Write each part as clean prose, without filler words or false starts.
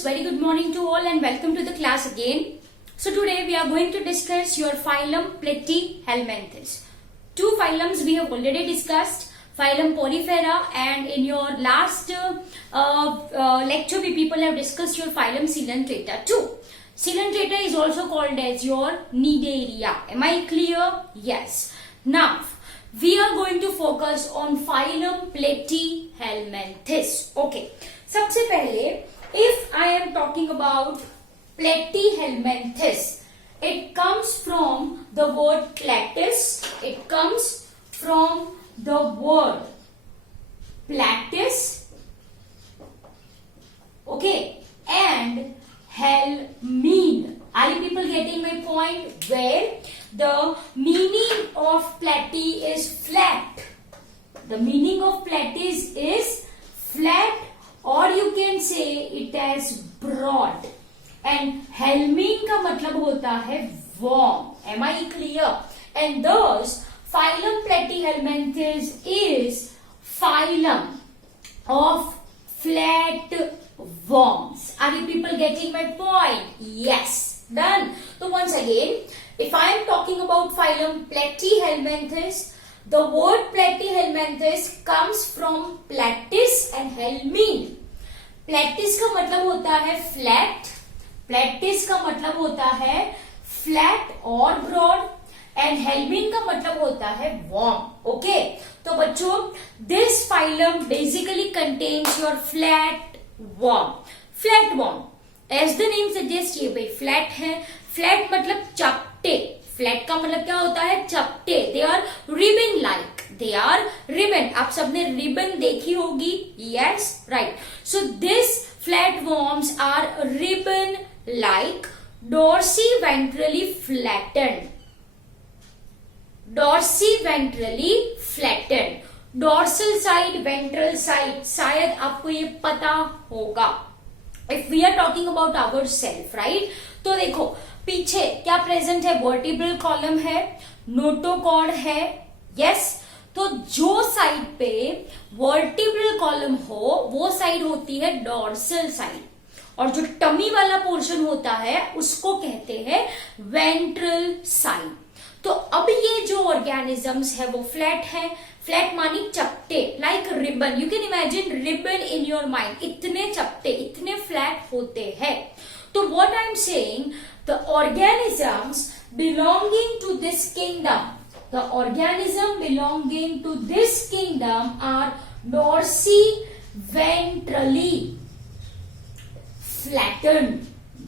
students, very good morning to all and welcome to the class again. So today we are going to discuss your phylum Platyhelminthes. Two phylums we have already discussed, phylum Porifera, and in your last lecture we people have discussed your phylum Coelenterata too. Coelenterata is also called as your Cnidaria. Am I clear? Yes. Now we are going to focus on phylum Platyhelminthes. Okay. सबसे पहले if I am talking about Platyhelminthes, it comes from the word platys. It comes from the word platys, okay, and helmine. Are you people getting my point? Where the meaning of platy is flat. The meaning of platys is flat, or you can say it as broad, and helmine का मतलब होता है warm. Am I clear? And thus phylum Platyhelminthes is phylum of flat worms. Are you people getting my point? Yes. Done. So once again, if I am talking about phylum Platyhelminthes, the word Platyhelminthes comes from platys and helmine. Platys का मतलब होता है flat, platys का मतलब होता है flat और broad, and helmine का मतलब होता है warm. Okay? तो बच्चों, this phylum basically contains your flat worm. Flat worm, as the name suggests, ये भाई flat है. Flat मतलब चपटे. फ्लैट का मतलब क्या होता है? चपटे. They are ribbon like. They are ribbon. आप सबने रिबन देखी होगी. Yes, right. So this flat worms are ribbon like, dorsiventrally flattened. Dorsiventrally flattened. Dorsal side, ventral side, शायद आपको ये पता होगा. If we are talking about our self, right. तो देखो पीछे क्या प्रेजेंट है? वर्टिब्रल कॉलम है, नोटोकॉर्ड है. यस. तो जो साइड पे वर्टिब्रल कॉलम हो वो साइड होती है डोर्सल साइड, और जो टमी वाला पोर्शन होता है उसको कहते हैं वेंट्रल साइड. तो अब ये जो ऑर्गेनिजम्स है वो फ्लैट है. फ्लैट मानी चपटे, like ribbon. You can imagine ribbon in your mind. इतने चपटे, इतने फ्लैट होते हैं. तो what I am saying, the organisms belonging to this kingdom, the organism belonging to this kingdom are dorsi-ventrally flattened.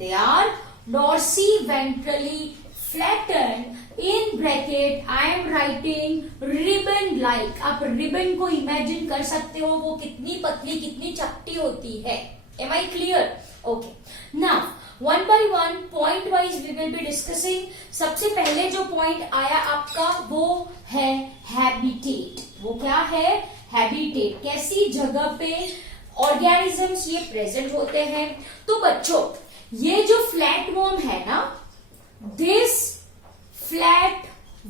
They are dorsi-ventrally flattened. In bracket I am writing ribbon like. आप ribbon को imagine कर सकते हो, वो कितनी पतली कितनी चपटी होती है. Am I clear? Okay. Now one by one, point wise we will be discussing. सबसे पहले जो point आया आपका वो है habitat. वो क्या है? habitat. कैसी जगह पे organisms ये present होते हैं. तो बच्चों, ये जो flat worm है ना, this flat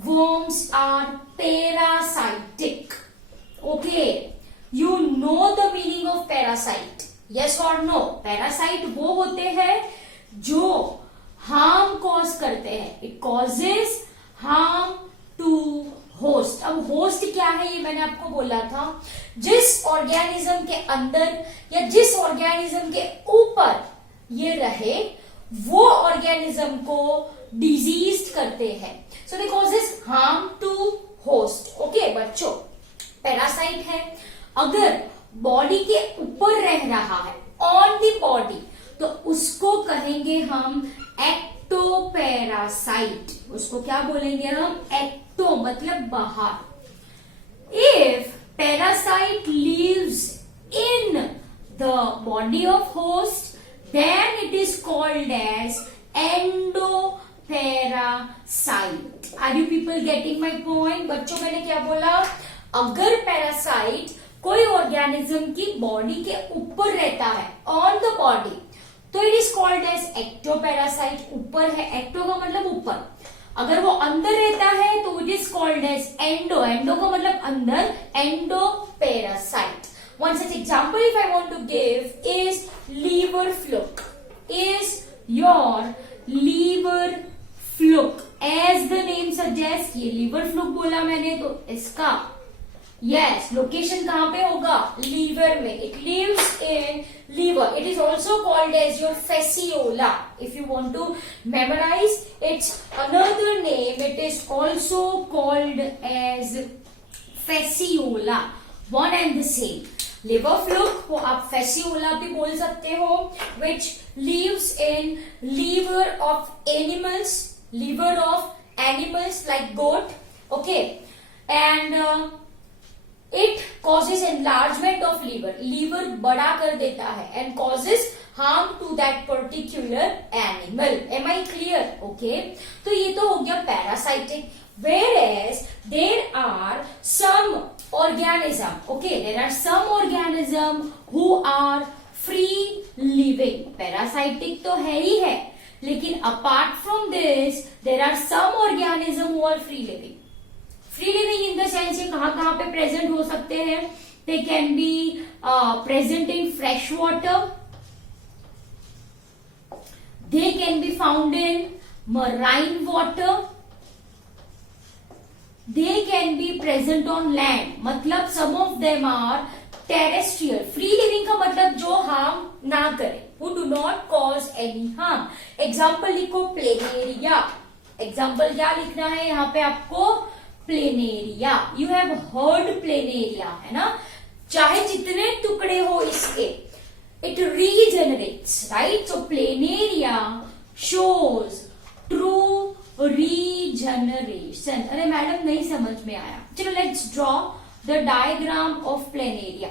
worms are parasitic. Okay, you know the meaning of parasite? Yes or no? Parasite वो होते हैं जो हार्म कॉज करते हैं. It causes harm to host. अब होस्ट क्या है ये मैंने आपको बोला था. जिस ऑर्गेनिज्म के अंदर या जिस ऑर्गेनिज्म के ऊपर ये रहे वो ऑर्गेनिज्म को डिजीज करते हैं. So they causes harm to host. Okay बच्चों, पैरासाइट है. अगर बॉडी के ऊपर रह रहा है, ऑन द बॉडी, तो उसको कहेंगे हम एक्टोपैरासाइट. उसको क्या बोलेंगे हम? एक्टो मतलब बाहर. If parasite lives in the body of host, then it is called as endoparasite. Are you people getting my point? बच्चों मैंने क्या बोला? अगर पैरासाइट कोई ऑर्गेनिज्म की बॉडी के ऊपर रहता है, ऑन द बॉडी, तो it is called as ectoparasite. ऊपर है, एक्टो का मतलब ऊपर. अगर वो अंदर रहता है तो it is called as endo. Endo का मतलब अंदर, endoparasite. One such example if I want to give is liver fluke. is your liver fluke. As the name suggests, ये liver fluke बोला मैंने, तो इसका yes लोकेशन कहाँ पे होगा? लीवर में. It lives in liver. It is also called as your fasciola. If you want to memorize its another name, it is also called as fasciola. One and the same. Liver fluke को आप fasciola भी बोल सकते हो, which lives in liver of animals like goat. Okay, and it causes enlargement of liver. Liver बड़ा कर देता है and causes harm to that particular animal. Am I clear? Okay. तो ये तो हो गया parasitic. Whereas there are some organism. Okay, there are some organism who are free living. Parasitic तो है ही है, लेकिन apart from this, there are some organism who are free living. Free living in the sense ये कहाँ पे present हो सकते हैं? They can be present in fresh water, they can be found in marine water, they can be present on land. मतलब some of them are terrestrial. Free living का मतलब जो हार्म ना करे, who do not cause any harm. Example लिखो planaria. Example क्या लिखना है यहाँ पे आपको? Planaria. You have heard planaria, है ना? चाहे जितने टुकड़े हो इसके, it regenerates, right? So planaria shows true regeneration. अरे मैडम नहीं समझ में आया. चलो let's draw the diagram of planaria.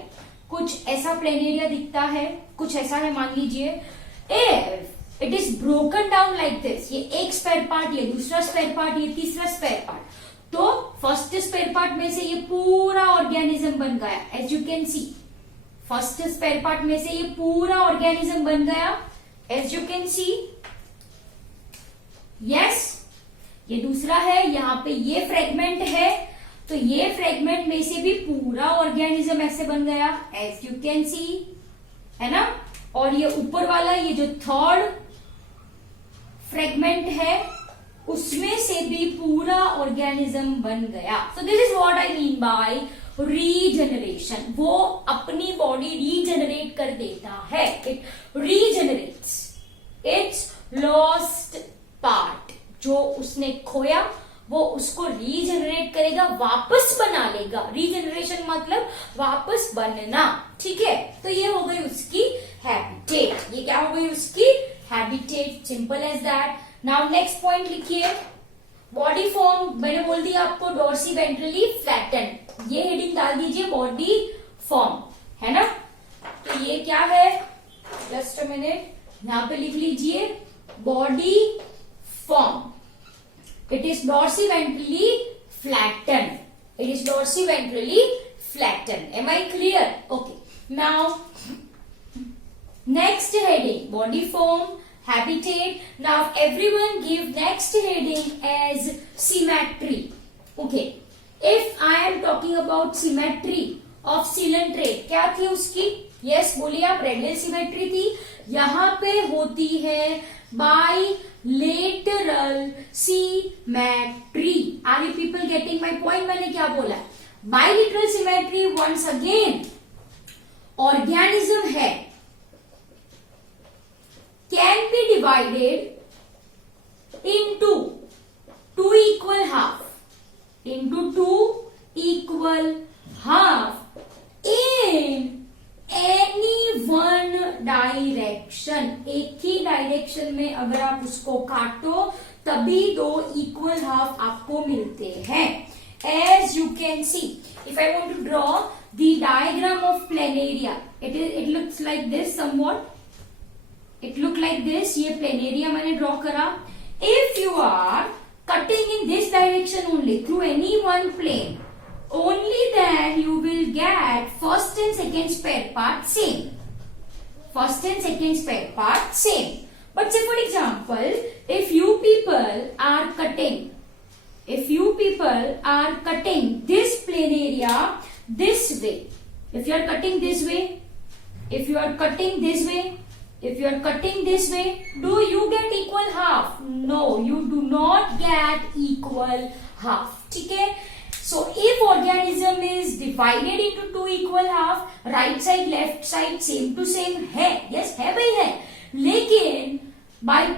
कुछ ऐसा प्लेनेरिया दिखता है, कुछ ऐसा है मान लीजिए. If it is broken down like this, ये एक स्पेयर पार्ट, ये दूसरा स्पेयर पार्ट, ये तीसरा स्पेयर पार्ट, तो फर्स्ट स्पेयर पार्ट में से ये पूरा ऑर्गेनिज्म बन गया. As you can see, first spare part में से ये पूरा ऑर्गेनिज्म बन गया. As you can see, yes. ये दूसरा है, यहाँ पे ये फ्रेगमेंट है, तो ये फ्रेगमेंट में से भी पूरा ऑर्गेनिज्म ऐसे बन गया. एज यू कैन सी, है ना? और ये ऊपर वाला, ये जो थर्ड फ्रेगमेंट है, उसमें से भी पूरा ऑर्गेनिज्म बन गया. So this is what I mean by regeneration. वो अपनी बॉडी रीजनरेट कर देता है. It regenerates it's lost part. जो उसने खोया वो उसको रीजनरेट करेगा, वापस बना लेगा. रीजनरेशन मतलब वापस बनना. ठीक है, तो ये हो गई उसकी हैबिटेट. ये क्या हो गई उसकी habitat. Simple as that. Now next point लिखिए. बॉडी फॉर्म मैंने बोल दिया आपको, डॉर्सी वेंट्रली फ्लैटन. ये हेडिंग डाल दीजिए, बॉडी फॉर्म, है ना? तो ये क्या है? जस्ट अ मिनट, यहां पे लिख लीजिए body form. It is dorsiventrally flattened. It is dorsiventrally flattened. Am I clear? Okay. Now, next heading, body form, habitat. Now, everyone give next heading as symmetry. Okay. If I am talking about symmetry of coelenterate, क्या थी उसकी? Yes, बोलिए आप. Radial symmetry थी. यहां पे होती है bilateral symmetry. Are you people getting my point? मैंने क्या बोला? Bilateral symmetry once again organism है, can be divided into two equal half, in any one direction. एक ही डायरेक्शन में अगर आप उसको काटो तभी दो इक्वल हाफ आपको मिलते हैं. As you can see, if I want to draw the diagram of planaria, it looks like this somewhat. It look like this. ये planaria मैंने draw करा. If you are cutting in this direction only through any one plane, only then you will get first and second spare part same. First and second spare part same. But say for example, if you people are cutting this planaria this way, if you are cutting this way, if you are cutting this way, do you get equal half? No, you do not get equal half. ठीक है? So if organism is divided into two equal half, right side left side same to same है, yes है भाई है, लेकिन by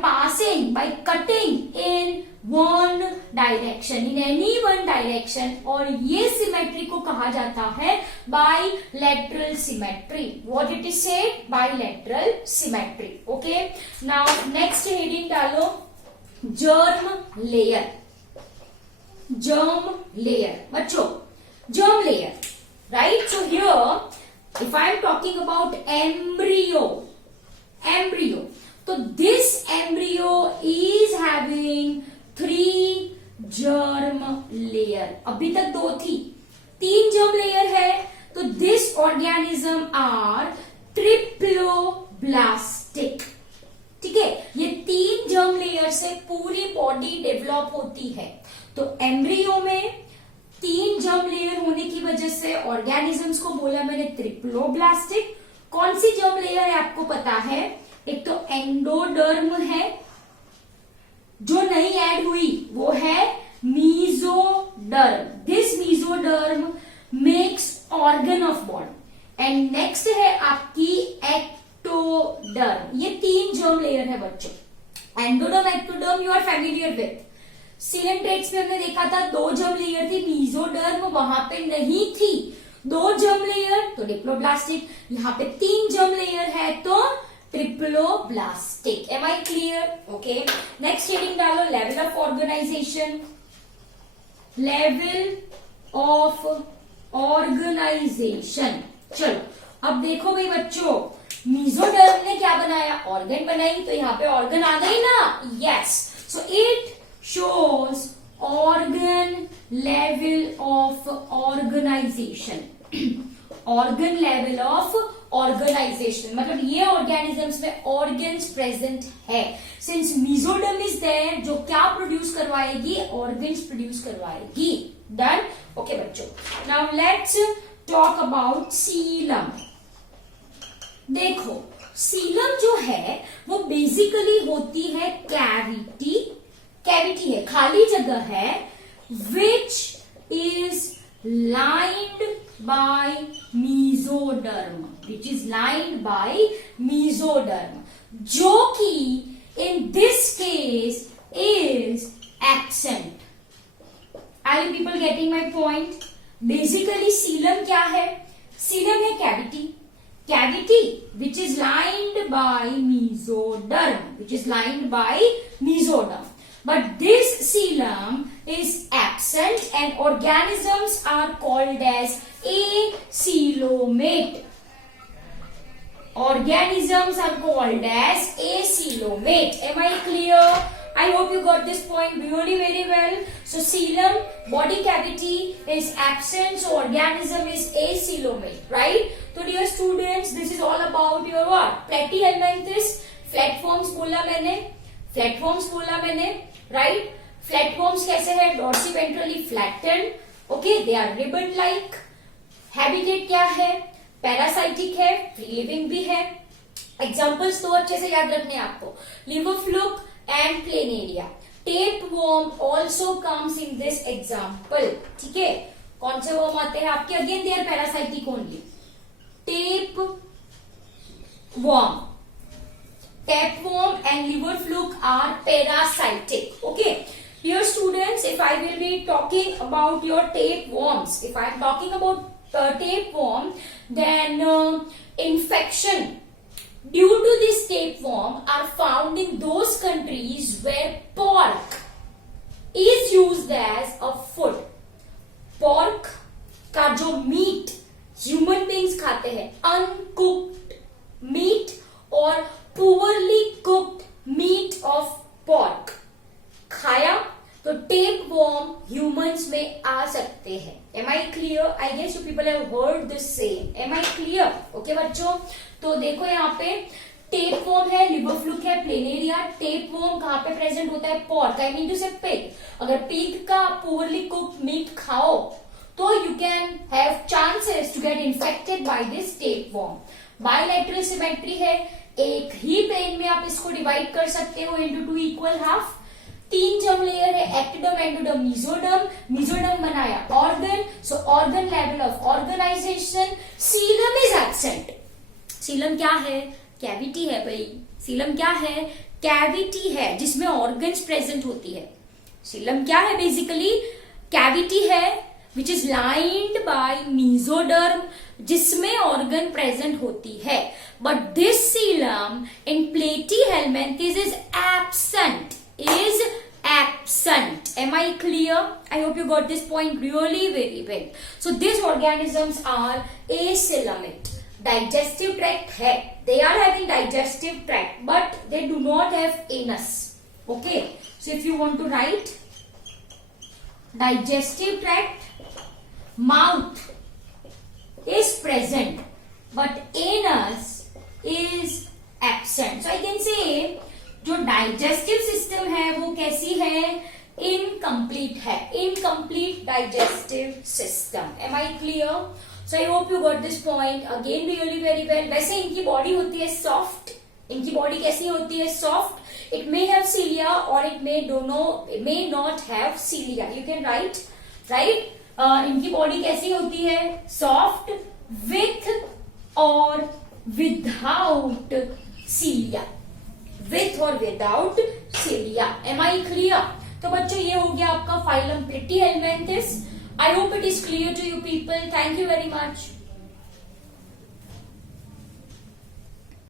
cutting in one direction, in any one direction, और ये symmetry को कहा जाता है bilateral symmetry. What it is said? Bilateral symmetry. Okay. Now next heading डालो germ layer. Germ layer. बच्चों germ layer, right? So here if I am talking about embryo, so this embryo is having 3 germ layer. अभी तक 2 थी, 3 germ layer है. तो this organism are triploblastic. ठीक है, ये 3 germ layer से पूरी बॉडी डेवलप होती है. तो एम्ब्रियो में 3 germ layer होने की वजह से ऑर्गेनिजम्स को बोला मैंने ट्रिप्लोब्लास्टिक. कौन सी germ layer है आपको पता है? एक तो एंडोडर्म है, जो नई ऐड हुई वो है mesoderm. This mesoderm makes organ of body. And next है आपकी एक्टोडर्म. ये 3 germ लेयर है बच्चों. Endoderm, ectoderm you are familiar with. Coelenterates में हमने देखा था 2 germ लेयर थी, मीजोडर्म वहां पे नहीं थी. 2 germ लेयर तो डिप्लोब्लास्टिक, यहाँ पे 3 germ लेयर है तो triploblastic. Am I clear? Okay. Next heading डालो level of organisation. Level of organisation. चलो अब देखो भाई बच्चों, मीजोडर्म ने क्या बनाया? ऑर्गन बनाई. तो यहाँ पे ऑर्गन आ गई ना? Yes. So it shows organ level of organisation. Organ level of organisation मतलब ये ऑर्गेनिजम्स में ऑर्गन्स प्रेजेंट है. सिंस मीजोडर्म इज देयर, जो क्या प्रोड्यूस करवाएगी? ऑर्गन्स प्रोड्यूस करवाएगी. डन? ओके बच्चों. Now let's talk about coelom. देखो सीलम जो है वो बेसिकली होती है कैविटी. कैविटी है, खाली जगह है, which is lined by mesoderm, which is lined by mesoderm, जो कि in this case is absent. Are you people getting my point? Basically Seelam क्या है? सीलम है cavity. Cavity which is lined by mesoderm, which is lined by mesoderm. But this coelom is absent and organisms are called as acoelomate. Organisms are called as acoelomate. Am I clear? I hope you got this point really very well. So coelom, body cavity is absent, so organism is acoelomate, right? So dear students, this is all about your what? Platyhelminthes. Flatworms बोला मैंने, right? Flatworms कैसे है? Dorsiventrally flattened. Okay, they are ribbon like. Habitat क्या है? Parasitic है, free living भी है. Examples तो अच्छे से याद रखने आपको. Liver fluke and planaria. Tapeworm also comes in this example. ठीक है, कौन से वर्म आते हैं आपके? Again they are parasitic only. Tapeworm and liver fluke are parasitic. Okay, dear students, if I will be talking about your tapeworms, if I am talking about tapeworm, then infection due to this tapeworm are found in those countries where pork is used as a food. Pork का जो meet human beings खाते हैं, uncooked meet और poorly cooked meat of pork खाया तो tapeworm humans में आ सकते हैं. Am I clear? I guess you people have heard this same. Am I clear? Okay बच्चों, तो देखो यहाँ पे tapeworm है, liver fluke है, planaria. tapeworm कहाँ पे प्रेजेंट होता है? pork. I mean to say pig. अगर pig का poorly cooked meat खाओ तो you can have chances to get infected by this tapeworm. Bilateral symmetry है, एक ही पेन में आप इसको डिवाइड कर सकते हो into two equal half. 3 germ layer है, एक्टोडर्म, एंडोडर्म, मीजोडर्म। मीजोडर्म बनाया organ, so organ level of organisation. Coelom is absent. Coelom क्या है? कैविटी है भाई। सीलम क्या है? कैविटी है जिसमें ऑर्गन्स प्रेजेंट होती है। सीलम क्या है? बेसिकली कैविटी है which is lined by mesoderm जिसमें ऑर्गन प्रेजेंट होती है। But this coelom in platyhelminthes is absent, is absent. Am I clear? I hope you got this point really very well. So these organisms are acoelomate. Digestive tract है, they are having digestive tract but they do not have anus. Okay, so if you want to write digestive tract, mouth is present but anus is absent. So I can say जो digestive system है वो कैसी है? Incomplete है, incomplete digestive system. Am I clear? So I hope you got this point again really very well. वैसे इनकी body होती है सॉफ्ट। इनकी बॉडी कैसी होती है? Soft. It may have cilia और it may not have cilia. You can write इनकी बॉडी कैसी होती है? सॉफ्ट विथ और विदाउट सीलिया, विथ और without cilia. Am I clear? तो बच्चों ये हो गया आपका phylum platyhelminthes. I hope it is clear to you people. Thank you very much.